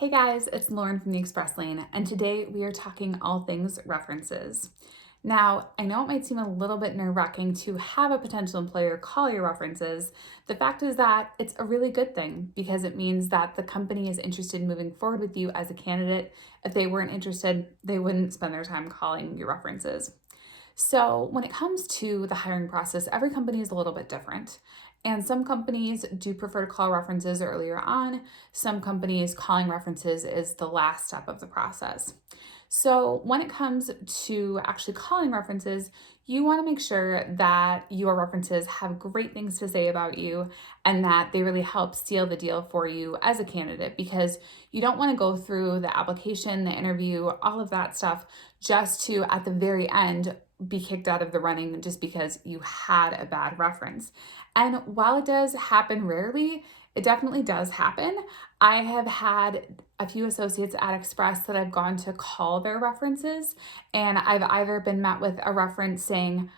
Hey guys, it's Lauren from the Express Lane, and today we are talking all things references. Now, I know it might seem a little bit nerve-wracking to have a potential employer call your references. The fact is that it's a really good thing because it means that the company is interested in moving forward with you as a candidate. If they weren't interested, they wouldn't spend their time calling your references. So, when it comes to the hiring process, every company is a little bit different. And some companies do prefer to call references earlier on. Some companies calling references is the last step of the process. So, when it comes to actually calling references, you want to make sure that your references have great things to say about you and that they really help seal the deal for you as a candidate because you don't want to go through the application, the interview, all of that stuff just to at the very end be kicked out of the running just because you had a bad reference. And while it does happen rarely, it definitely does happen. I have had a few associates at Express that I've gone to call their references, and I've either been met with a reference saying,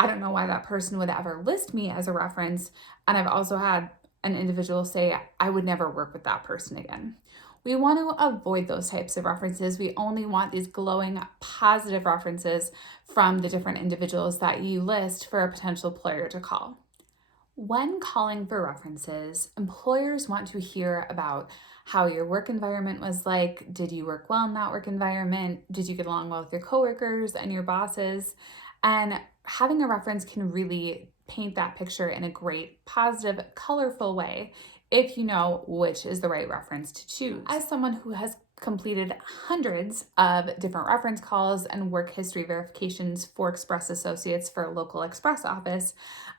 I don't know why that person would ever list me as a reference. And I've also had an individual say, I would never work with that person again. We want to avoid those types of references. We only want these glowing, positive references from the different individuals that you list for a potential employer to call. When calling for references, employers want to hear about how your work environment was like. Did you work well in that work environment? Did you get along well with your coworkers and your bosses? And having a reference can really paint that picture in a great, positive, colorful way if you know which is the right reference to choose. As someone who has completed hundreds of different reference calls and work history verifications for Express associates for a local Express office,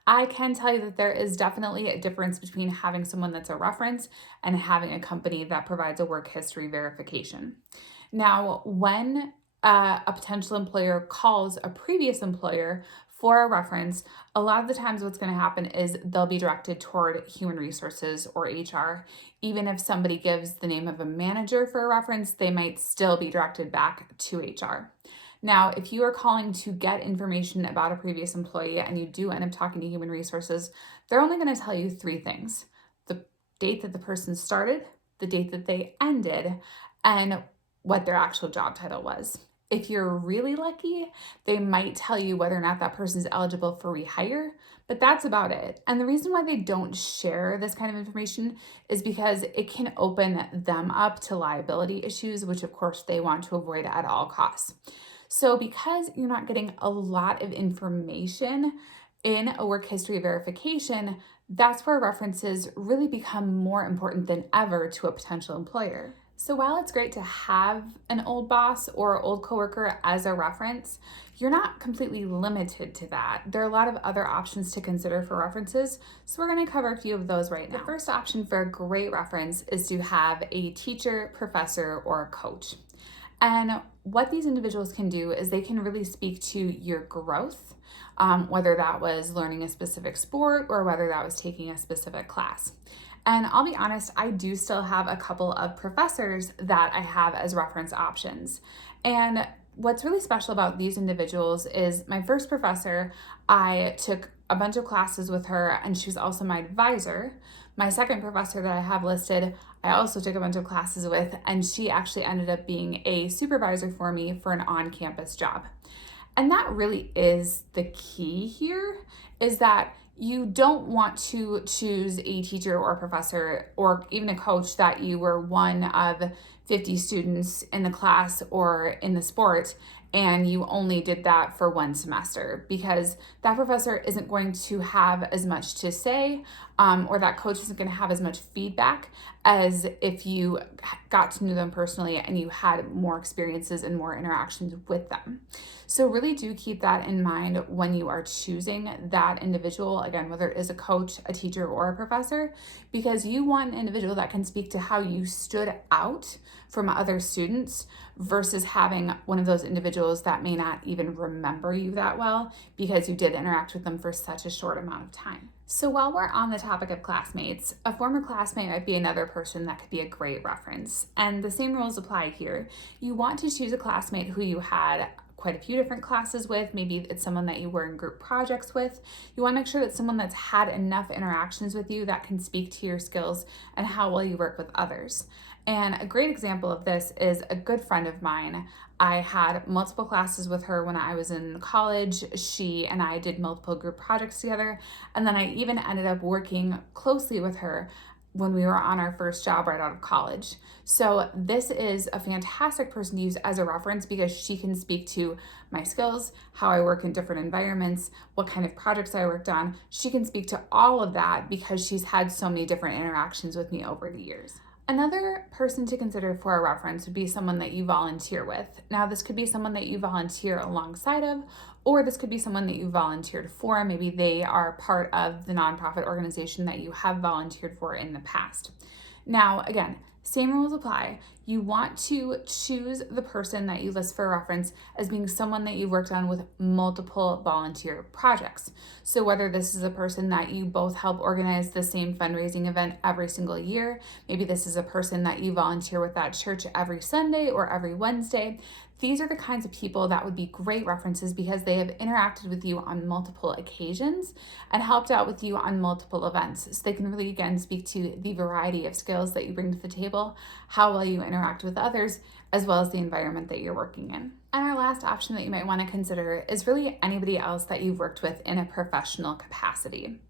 I can tell you that there is definitely a difference between having someone that's a reference and having a company that provides a work history verification. Now, when a potential employer calls a previous employer for a reference, a lot of the times what's going to happen is they'll be directed toward human resources or HR. Even if somebody gives the name of a manager for a reference, they might still be directed back to HR. Now, if you are calling to get information about a previous employee and you do end up talking to human resources, they're only going to tell you three things: the date that the person started, the date that they ended, and what their actual job title was. If you're really lucky, they might tell you whether or not that person is eligible for rehire, but that's about it. And the reason why they don't share this kind of information is because it can open them up to liability issues, which of course they want to avoid at all costs. So, because you're not getting a lot of information in a work history verification, that's where references really become more important than ever to a potential employer. So while it's great to have an old boss or old coworker as a reference, you're not completely limited to that. There are a lot of other options to consider for references, so we're going to cover a few of those right now. The first option for a great reference is to have a teacher, professor, or a coach. And what these individuals can do is they can really speak to your growth, whether that was learning a specific sport or whether that was taking a specific class. And I'll be honest, I do still have a couple of professors that I have as reference options. And what's really special about these individuals is my first professor, I took a bunch of classes with her, and she was also my advisor. My second professor that I have listed, I also took a bunch of classes with, and she actually ended up being a supervisor for me for an on-campus job. And that really is the key here, is that you don't want to choose a teacher or a professor or even a coach that you were one of 50 students in the class or in the sport and you only did that for one semester, because that professor isn't going to have as much to say, or that coach isn't going to have as much feedback as if you got to know them personally and you had more experiences and more interactions with them. So really do keep that in mind when you are choosing that individual, again, whether it is a coach, a teacher, or a professor, because you want an individual that can speak to how you stood out from other students versus having one of those individuals that may not even remember you that well because you did interact with them for such a short amount of time. So while we're on the topic of classmates, a former classmate might be another person that could be a great reference. And the same rules apply here. You want to choose a classmate who you had quite a few different classes with. Maybe it's someone that you were in group projects with. You want to make sure that someone that's had enough interactions with you that can speak to your skills and how well you work with others. And a great example of this is a good friend of mine. I had multiple classes with her when I was in college. She and I did multiple group projects together. And then I even ended up working closely with her when we were on our first job right out of college. So, this is a fantastic person to use as a reference because she can speak to my skills, how I work in different environments, what kind of projects I worked on. She can speak to all of that because she's had so many different interactions with me over the years. Another person to consider for a reference would be someone that you volunteer with. Now, this could be someone that you volunteer alongside of, or this could be someone that you volunteered for. Maybe they are part of the nonprofit organization that you have volunteered for in the past. Now, again, same rules apply. You want to choose the person that you list for a reference as being someone that you've worked on with multiple volunteer projects. So, whether this is a person that you both help organize the same fundraising event every single year, maybe this is a person that you volunteer with at church every Sunday or every Wednesday. These are the kinds of people that would be great references because they have interacted with you on multiple occasions and helped out with you on multiple events. So they can really, again, speak to the variety of skills that you bring to the table, how well you interact with others, as well as the environment that you're working in. And our last option that you might want to consider is really anybody else that you've worked with in a professional capacity.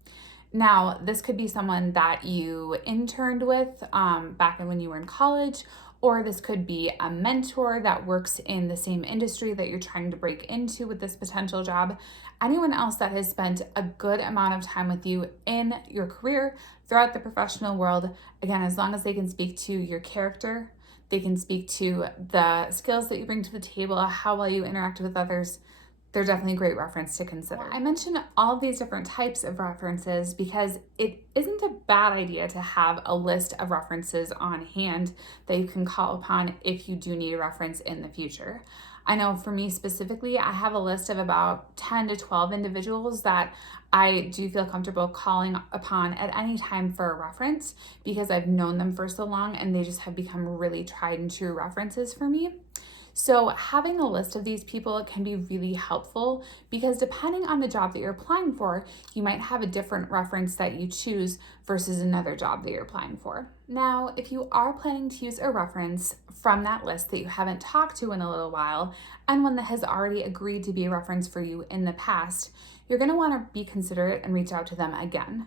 Now, this could be someone that you interned with back when you were in college, or this could be a mentor that works in the same industry that you're trying to break into with this potential job. Anyone else that has spent a good amount of time with you in your career throughout the professional world, again, as long as they can speak to your character, they can speak to the skills that you bring to the table, how well you interact with others, they're definitely a great reference to consider. I mentioned all of these different types of references because it isn't a bad idea to have a list of references on hand that you can call upon if you do need a reference in the future. I know for me specifically, I have a list of about 10 to 12 individuals that I do feel comfortable calling upon at any time for a reference because I've known them for so long and they just have become really tried and true references for me. So, having a list of these people can be really helpful because depending on the job that you're applying for, you might have a different reference that you choose versus another job that you're applying for. Now, if you are planning to use a reference from that list that you haven't talked to in a little while and one that has already agreed to be a reference for you in the past, you're going to want to be considerate and reach out to them again.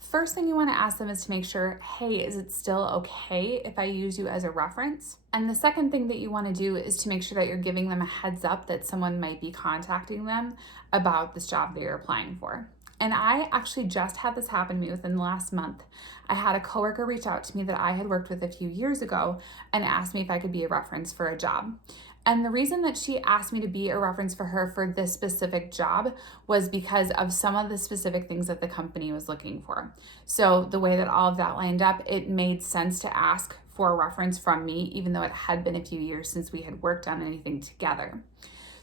First thing you want to ask them is to make sure, hey, is it still okay if I use you as a reference? And the second thing that you want to do is to make sure that you're giving them a heads up that someone might be contacting them about this job that you're applying for. And I actually just had this happen to me within the last month. I had a coworker reach out to me that I had worked with a few years ago and asked me if I could be a reference for a job. And the reason that she asked me to be a reference for her for this specific job was because of some of the specific things that the company was looking for. So the way that all of that lined up, it made sense to ask for a reference from me, even though it had been a few years since we had worked on anything together.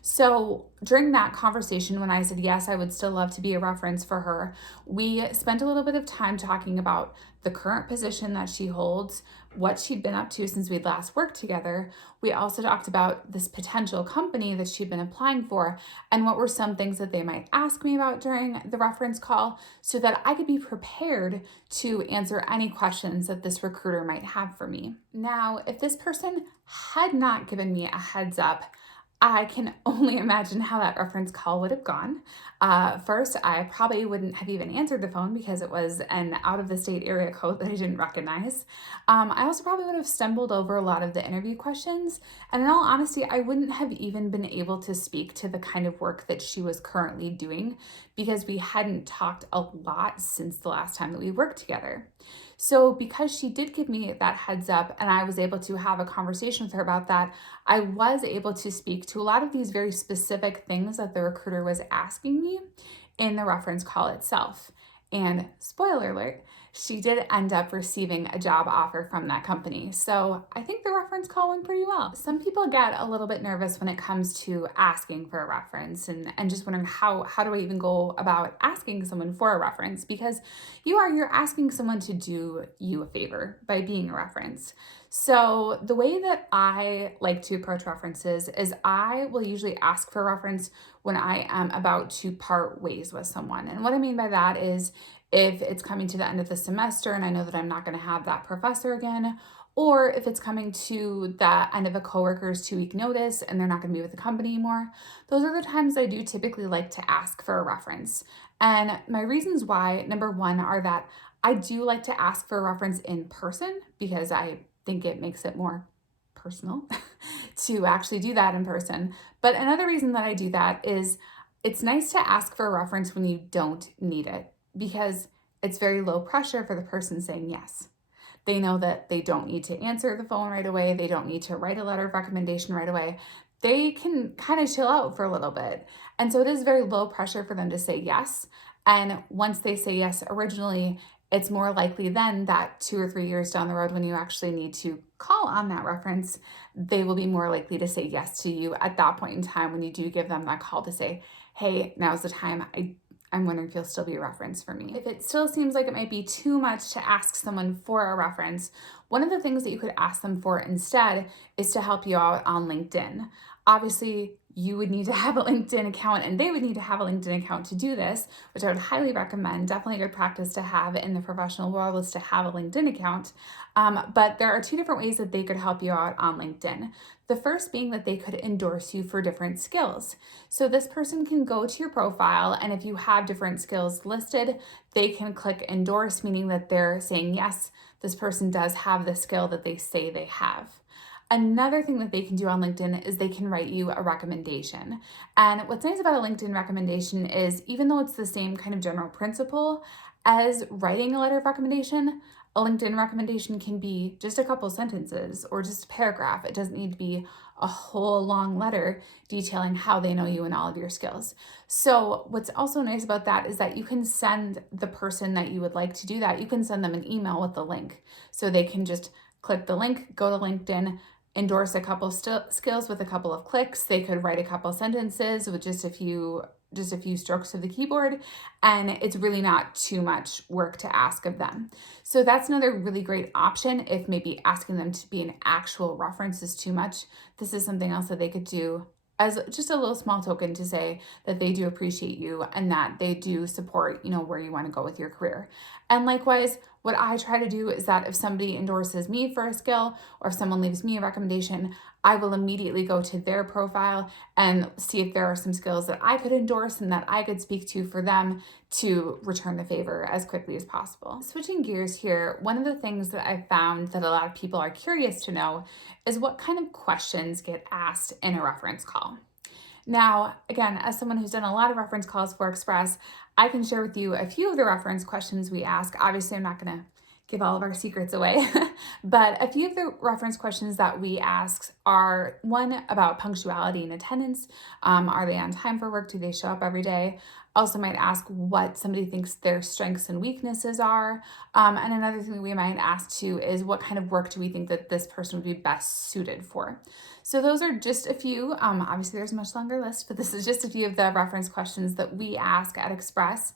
So during that conversation, when I said yes, I would still love to be a reference for her, we spent a little bit of time talking about the current position that she holds, what she'd been up to since we'd last worked together. We also talked about this potential company that she'd been applying for and what were some things that they might ask me about during the reference call so that I could be prepared to answer any questions that this recruiter might have for me. Now, if this person had not given me a heads up, I can only imagine how that reference call would have gone. First, I probably wouldn't have even answered the phone because it was an out of the state area code that I didn't recognize. I also probably would have stumbled over a lot of the interview questions. And in all honesty, I wouldn't have even been able to speak to the kind of work that she was currently doing because we hadn't talked a lot since the last time that we worked together. So, because she did give me that heads up and I was able to have a conversation with her about that, I was able to speak to a lot of these very specific things that the recruiter was asking me in the reference call itself. And spoiler alert, she did end up receiving a job offer from that company. So I think the reference call went pretty well. Some people get a little bit nervous when it comes to asking for a reference and just wondering how do I even go about asking someone for a reference, because you're asking someone to do you a favor by being a reference. So the way that I like to approach references is I will usually ask for a reference when I am about to part ways with someone. And what I mean by that is if it's coming to the end of the semester and I know that I'm not going to have that professor again, or if it's coming to the end of a coworker's 2-week notice and they're not going to be with the company anymore. Those are the times I do typically like to ask for a reference. And my reasons why, number one, are that I do like to ask for a reference in person because I think it makes it more personal to actually do that in person. But another reason that I do that is it's nice to ask for a reference when you don't need it because it's very low pressure for the person saying yes. They know that they don't need to answer the phone right away. They don't need to write a letter of recommendation right away. They can kind of chill out for a little bit. And so it is very low pressure for them to say yes. And once they say yes originally, it's more likely then that 2 or 3 years down the road, when you actually need to call on that reference, they will be more likely to say yes to you at that point in time when you do give them that call to say, hey, now's the time. I'm wondering if you'll still be a reference for me. If it still seems like it might be too much to ask someone for a reference, one of the things that you could ask them for instead is to help you out on LinkedIn. Obviously, you would need to have a LinkedIn account and they would need to have a LinkedIn account to do this, which I would highly recommend. Definitely a good practice to have in the professional world is to have a LinkedIn account. But there are two different ways that they could help you out on LinkedIn. The first being that they could endorse you for different skills. So this person can go to your profile, and if you have different skills listed, they can click endorse, meaning that they're saying, yes, this person does have the skill that they say they have. Another thing that they can do on LinkedIn is they can write you a recommendation. And what's nice about a LinkedIn recommendation is even though it's the same kind of general principle as writing a letter of recommendation, a LinkedIn recommendation can be just a couple sentences or just a paragraph. It doesn't need to be a whole long letter detailing how they know you and all of your skills. So, what's also nice about that is that you can send the person that you would like to do that, you can send them an email with the link. So they can just click the link, go to LinkedIn, endorse a couple skills with a couple of clicks. They could write a couple sentences with just a few strokes of the keyboard, and it's really not too much work to ask of them. So that's another really great option if maybe asking them to be an actual reference is too much. This is something else that they could do as just a little small token to say that they do appreciate you and that they do support, where you want to go with your career. And likewise, what I try to do is that if somebody endorses me for a skill or if someone leaves me a recommendation, I will immediately go to their profile and see if there are some skills that I could endorse and that I could speak to for them to return the favor as quickly as possible. Switching gears here, one of the things that I've found that a lot of people are curious to know is what kind of questions get asked in a reference call. Now, again, as someone who's done a lot of reference calls for Express, I can share with you a few of the reference questions we ask. Obviously, I'm not going to give all of our secrets away, but a few of the reference questions that we ask are one about punctuality and attendance. Are they on time for work? Do they show up every day? Also might ask what somebody thinks their strengths and weaknesses are. And another thing we might ask too is what kind of work do we think that this person would be best suited for? So those are just a few. Obviously, there's a much longer list, but this is just a few of the reference questions that we ask at Express.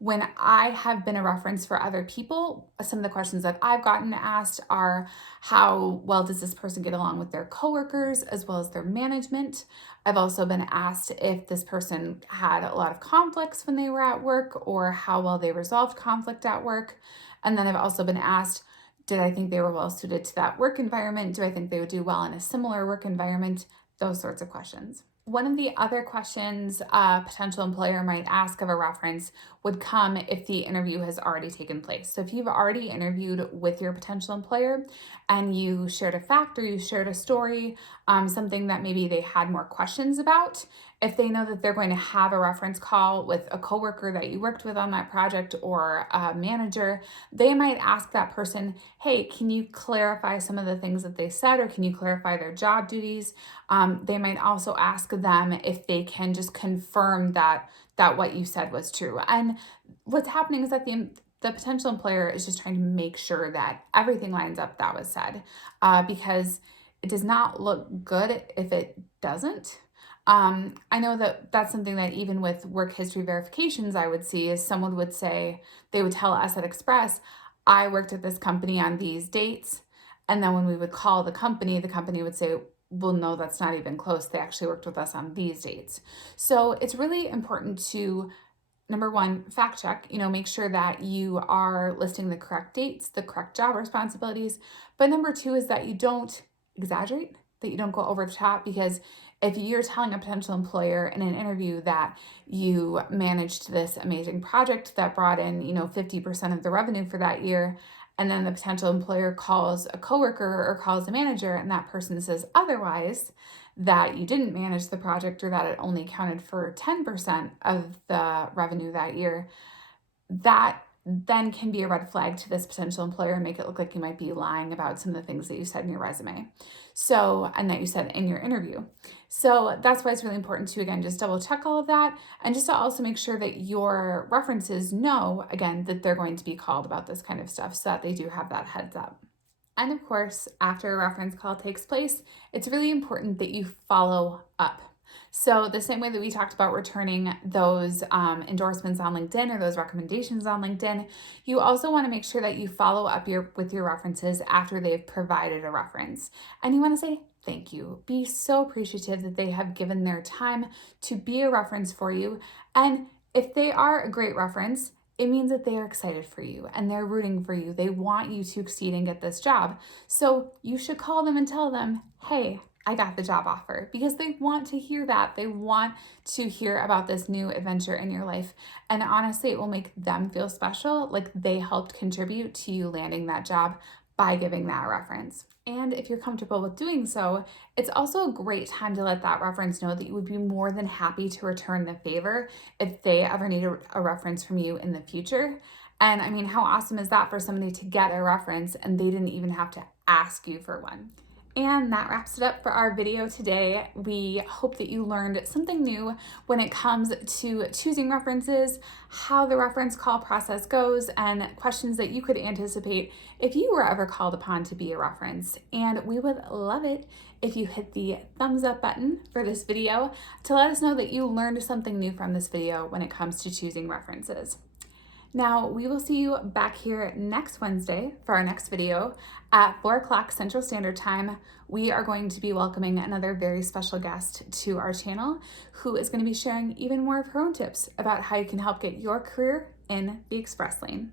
When I have been a reference for other people, some of the questions that I've gotten asked are how well does this person get along with their coworkers as well as their management? I've also been asked if this person had a lot of conflicts when they were at work or how well they resolved conflict at work. And then I've also been asked, did I think they were well suited to that work environment? Do I think they would do well in a similar work environment? Those sorts of questions. One of the other questions a potential employer might ask of a reference would come if the interview has already taken place. So if you've already interviewed with your potential employer and you shared a fact or you shared a story, something that maybe they had more questions about, if they know that they're going to have a reference call with a coworker that you worked with on that project or a manager, they might ask that person, hey, can you clarify some of the things that they said or can you clarify their job duties? They might also ask them if they can just confirm that what you said was true. And what's happening is that the potential employer is just trying to make sure that everything lines up that was said, because it does not look good if it doesn't. I know that that's something that even with work history verifications, I would see is someone would say, they would tell us at Express, I worked at this company on these dates. And then when we would call the company would say, well, no, that's not even close. They actually worked with us on these dates. So it's really important to number one, fact check, make sure that you are listing the correct dates, the correct job responsibilities. But number two is that you don't exaggerate, that you don't go over the top, because if you're telling a potential employer in an interview that you managed this amazing project that brought in, 50% of the revenue for that year, and then the potential employer calls a coworker or calls a manager and that person says otherwise, that you didn't manage the project or that it only accounted for 10% of the revenue that year, that then can be a red flag to this potential employer and make it look like you might be lying about some of the things that you said in your resume. So, and that you said in your interview. So that's why it's really important to, again, just double check all of that, and just to also make sure that your references know, again, that they're going to be called about this kind of stuff so that they do have that heads up. And of course, after a reference call takes place, it's really important that you follow up. So, the same way that we talked about returning those endorsements on LinkedIn or those recommendations on LinkedIn, you also want to make sure that you follow up with your references after they've provided a reference. And you want to say, thank you. Be so appreciative that they have given their time to be a reference for you. And if they are a great reference, it means that they are excited for you and they're rooting for you. They want you to succeed and get this job. So you should call them and tell them, hey, I got the job offer, because they want to hear that. They want to hear about this new adventure in your life. And honestly, it will make them feel special, like they helped contribute to you landing that job by giving that reference. And if you're comfortable with doing so, it's also a great time to let that reference know that you would be more than happy to return the favor if they ever need a reference from you in the future. And I mean, how awesome is that for somebody to get a reference and they didn't even have to ask you for one? And that wraps it up for our video today. We hope that you learned something new when it comes to choosing references, how the reference call process goes, and questions that you could anticipate if you were ever called upon to be a reference. And we would love it if you hit the thumbs up button for this video to let us know that you learned something new from this video when it comes to choosing references. Now, we will see you back here next Wednesday for our next video at 4 o'clock Central Standard Time. We are going to be welcoming another very special guest to our channel who is going to be sharing even more of her own tips about how you can help get your career in the express lane.